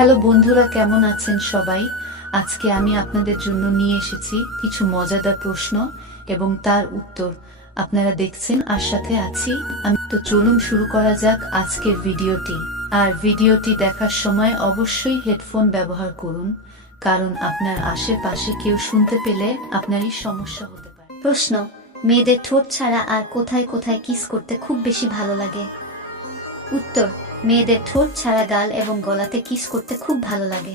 Hello বন্ধুরা, কেমন আছেন সবাই? আজকে আমি আপনাদের জন্য নিয়ে এসেছি কিছু মজাদার প্রশ্ন এবং তার উত্তর। আপনারা দেখছেন আর সাথে আছি আমি। তো চলুন শুরু করা যাক আজকের ভিডিওটি। আর ভিডিওটি দেখার সময় অবশ্যই হেডফোন ব্যবহার করুন, কারণ আপনার আশেপাশে কেউ শুনতে পেলে আপনারই সমস্যা হতে পারে। প্রশ্ন: মেয়েদের ঠোঁট ছাড়া আর কোথায় কোথায় কিস করতে খুব বেশি ভালো লাগে? উত্তর: মেয়েদের ঠোঁট ছাড়া গাল এবং গলাতে কিস করতে খুব ভালো লাগে।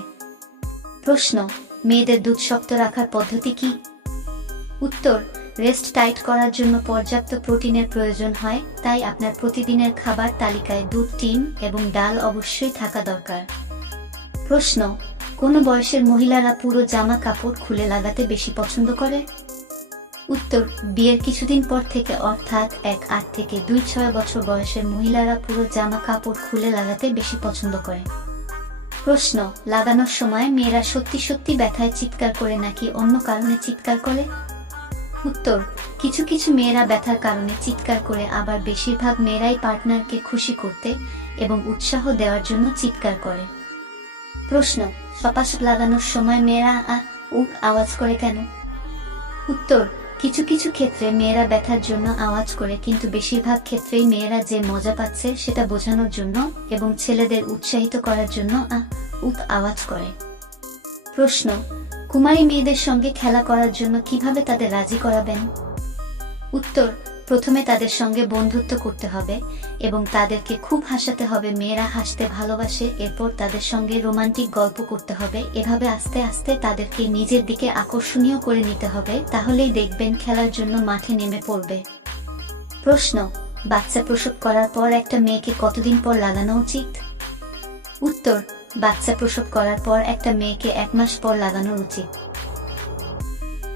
প্রশ্ন: মেয়েদের দুধ শক্ত রাখার পদ্ধতি কি? উত্তর: রেস্ট টাইট করার জন্য পর্যাপ্ত প্রোটিনের প্রয়োজন হয়, তাই আপনার প্রতিদিনের খাবার তালিকায় দুধ, ডিম এবং ডাল অবশ্যই থাকা দরকার। প্রশ্ন: কোন বয়সের মহিলারা পুরো জামা কাপড় খুলে লাগাতে বেশি পছন্দ করে? উত্তর: বিয়ের কিছুদিন পর থেকে, অর্থাৎ 1 থেকে 2-6 বছর বয়সের মহিলারা পুরো জামা কাপড় খুলে লাগাতে বেশি পছন্দ করে। প্রশ্ন: লাগানোর সময় মেয়েরা সত্যি সত্যি ব্যথায় চিৎকার করে নাকি অন্য কারণে চিৎকার করে? উত্তর: কিছু কিছু মেয়েরা ব্যথার কারণে চিৎকার করে, আবার বেশিরভাগ মেয়েরাই পার্টনারকে খুশি করতে এবং উৎসাহ দেওয়ার জন্য চিৎকার করে। প্রশ্ন: সপাস লাগানোর সময় মেয়েরা আওয়াজ করে কেন? উত্তর: কিছু কিছু ক্ষেত্রে মেয়েরা ব্যথার জন্য আওয়াজ করে, কিন্তু বেশিরভাগ ক্ষেত্রেই মেয়েরা যে মজা পাচ্ছে সেটা বোঝানোর জন্য এবং ছেলেদের উৎসাহিত করার জন্য আওয়াজ করে। প্রশ্ন: কুমারী মেয়েদের সঙ্গে খেলা করার জন্য কিভাবে তাদের রাজি করাবেন? উত্তর: প্রথমে তাদের সঙ্গে বন্ধুত্ব করতে হবে এবং তাদেরকে খুব হাসাতে হবে। মেয়েরা হাসতে ভালোবাসে, এরপর তাদের সঙ্গে রোমান্টিক গল্প করতে হবে। এভাবে আস্তে আস্তে তাদেরকে নিজের দিকে আকর্ষণীয় করে নিতে হবে, তাহলেই দেখবেন খেলার জন্য মাঠে নেমে পড়বে। প্রশ্ন: বাচ্চা প্রসব করার পর একটা মেয়েকে কতদিন পর লাগানো উচিত? উত্তর: বাচ্চা প্রসব করার পর একটা মেয়েকে 1 মাস পর লাগানো উচিত।